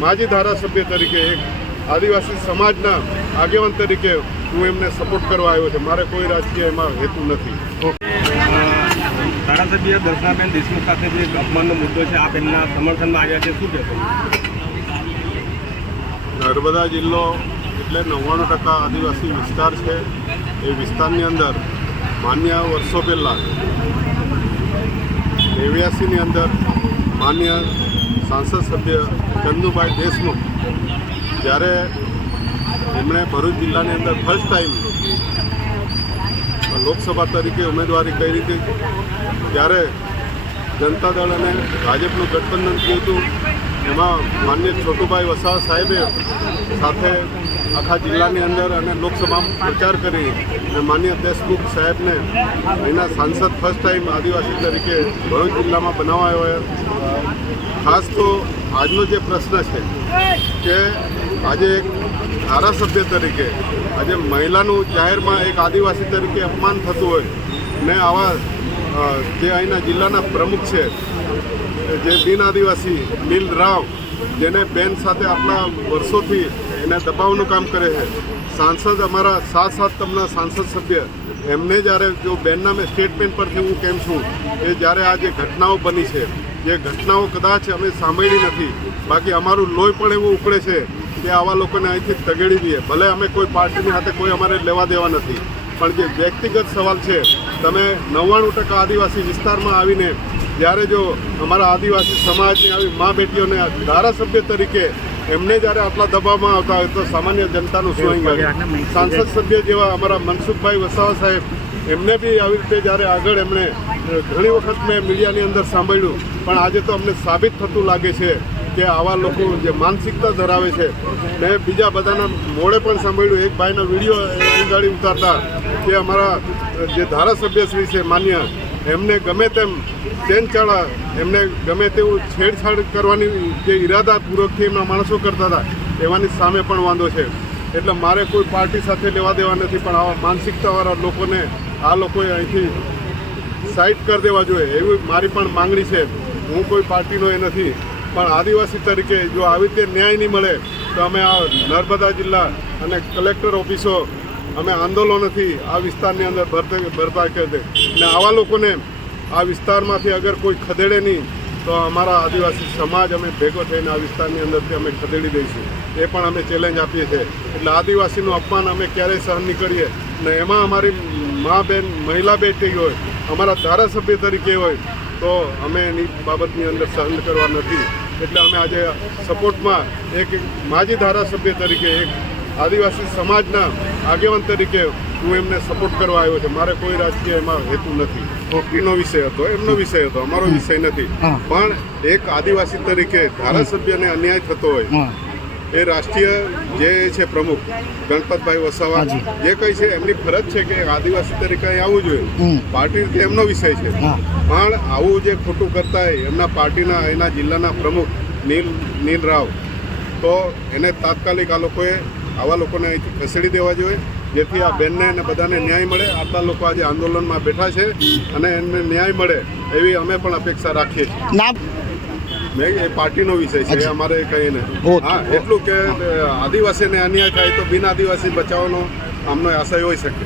માજી ધારાસભ્ય તરીકે એક આદિવાસી સમાજના આગેવાન તરીકે હું એમને સપોર્ટ કરવા આવ્યો છે. મારે કોઈ રાજકીય એમાં હેતુ નથી. ધારાસભ્ય દર્શનાબેન દેશમુખ સાથે જે અપમાનનો મુદ્દો છે, આપ એમના સમર્થનમાં આવ્યા છે, શું કહેશો? નર્મદા જિલ્લો એટલે 99% આદિવાસી વિસ્તાર છે. એ વિસ્તારની અંદર માન્ય વર્ષો પહેલાં 89ની અંદર માન્ય સાંસદ સભ્ય ચંદુભાઈ દેશમુખ જ્યારે એમણે ભરૂચ જિલ્લાની અંદર ફર્સ્ટ ટાઈમ લોકસભા તરીકે ઉમેદવારી કરી હતી, ત્યારે જનતા દળ અને ભાજપનું ગઠબંધન થયું હતું. એમાં માન્ય છોટુભાઈ વસાવા સાહેબે સાથે આખા જિલ્લાની અંદર અને લોકસભામાં પ્રચાર કરી અને માન્ય દેશમુખ સાહેબને એના સાંસદ ફર્સ્ટ ટાઈમ આદિવાસી તરીકે ભરૂચ જિલ્લામાં બનાવાયો. ખાસ તો આજનો જે પ્રશ્ન છે કે આજે એક ધારાસભ્ય તરીકે આજે મહિલાનું જાહેરમાં એક આદિવાસી તરીકે અપમાન થતું હોય ને આવા જે અહીંના જિલ્લાના પ્રમુખ છે જે બિન આદિવાસી નીલ રાવ, જેને બેન સાથે આટલા વર્ષોથી એને દબાવનું કામ કરે છે, સાંસદ અમારા સાત તમના સાંસદ સભ્ય એમને જ્યારે જો બેનના મેં સ્ટેટમેન્ટ પરથી હું કેમ છું કે જ્યારે આ જે ઘટનાઓ બની છે, જે ઘટનાઓ કદાચ અમે સાંભળી નથી, બાકી અમારું લોહી પણ એવું ઉકળે છે કે આવા લોકોને અહીંથી તગેડી દઈએ. ભલે અમે કોઈ પાર્ટીની સાથે કોઈ અમારે લેવા દેવા નથી, પણ જે વ્યક્તિગત સવાલ છે, તમે 99% આદિવાસી વિસ્તારમાં આવીને જ્યારે જો અમારા આદિવાસી સમાજની આવી મા બેટીઓને ધારાસભ્ય તરીકે એમને જ્યારે આટલા દબાવમાં આવતા હોય તો સામાન્ય જનતાનું શું? સાંસદ સભ્ય જેવા અમારા મનસુખભાઈ વસાવા સાહેબ એમને બી આવી રીતે જ્યારે આગળ એમણે ઘણી વખત મેં મીડિયાની અંદર સાંભળ્યું, પણ આજે તો અમને સાબિત થતું લાગે છે કે આવા લોકો જે માનસિકતા ધરાવે છે. મેં બીજા બધાના મોડે પણ સાંભળ્યું, એક ભાઈનો વિડીયો અહીં ગાડી ઉતારતા કે અમારા જે ધારાસભ્ય શ્રી છે માન્ય, એમને ગમે તેમ ચેનચાળા એમને ગમે તેવું છેડછાડ કરવાની જે ઈરાદાપૂર્વકથી એમના માણસો કરતા હતા, એવાની સામે પણ વાંધો છે. એટલે મારે કોઈ પાર્ટી સાથે લેવા દેવા નથી, પણ આવા માનસિકતાવાળા લોકોને આ લોકોએ અહીંથી સાઈડ કરી દેવા જોઈએ એવી મારી પણ માંગણી છે. હું કોઈ પાર્ટીનો એ નથી, પણ આદિવાસી તરીકે જો આવી રીતે ન્યાય નહીં મળે તો અમે આ નર્મદા જિલ્લા અને કલેક્ટર ઓફિસો અમે આંદોલનોથી આ વિસ્તારની અંદર ભરતા કરી દે ને આવા લોકોને આ વિસ્તારમાંથી અગર કોઈ ખદેડે નહીં તો અમારા આદિવાસી સમાજ અમે ભેગો થઈને આ વિસ્તારની અંદરથી અમે ખદેડી દઈશું. એ પણ અમે ચેલેન્જ આપીએ છીએ. એટલે આદિવાસીનું અપમાન અમે ક્યારેય સહન નહીં કરીએ ને એમાં અમારી મા બેન મહિલા બેટી હોય, અમારા ધારાસભ્ય તરીકે હોય તો અમે એની બાબતની અંદર સહન કરવા નથી. એટલે અમે આજે સપોર્ટમાં એક માજી ધારાસભ્ય તરીકે એક આદિવાસી સમાજના આગેવાન તરીકે હું એમને સપોર્ટ કરવા આવ્યો છે. મારે કોઈ રાજકીય એમાં હેતુ નથી. એનો વિષય હતો, એમનો વિષય હતો, અમારો વિષય નથી. પણ એક આદિવાસી તરીકે ધારાસભ્યને અન્યાય થતો હોય, એ રાષ્ટ્રીય જે છે પ્રમુખ ગણપતભાઈ વસાવા જે કહે છે એમની ફરજ છે કે આદિવાસી તરીકે અહીં આવવું જોઈએ. પાર્ટી રીતે એમનો વિષય છે, પણ આવું જે ખોટું કરતા હોય એમના પાર્ટીના એના જિલ્લાના પ્રમુખ નીલ રાવ, તો એને તાત્કાલિક આ લોકોએ આવા લોકોને અહીંથી ખસેડી દેવા જોઈએ, જેથી આ બેનને અને બધાને ન્યાય મળે. આટલા લોકો આજે આંદોલનમાં બેઠા છે અને એમને ન્યાય મળે એવી અમે પણ અપેક્ષા રાખીએ છીએ. એ પાર્ટીનો વિષય છે, અમારે કંઈ નહીં. હા, એટલું કે આદિવાસીને અન્યાય થાય તો બિન આદિવાસી બચાવવાનો આમનો આશય હોઈ શકે.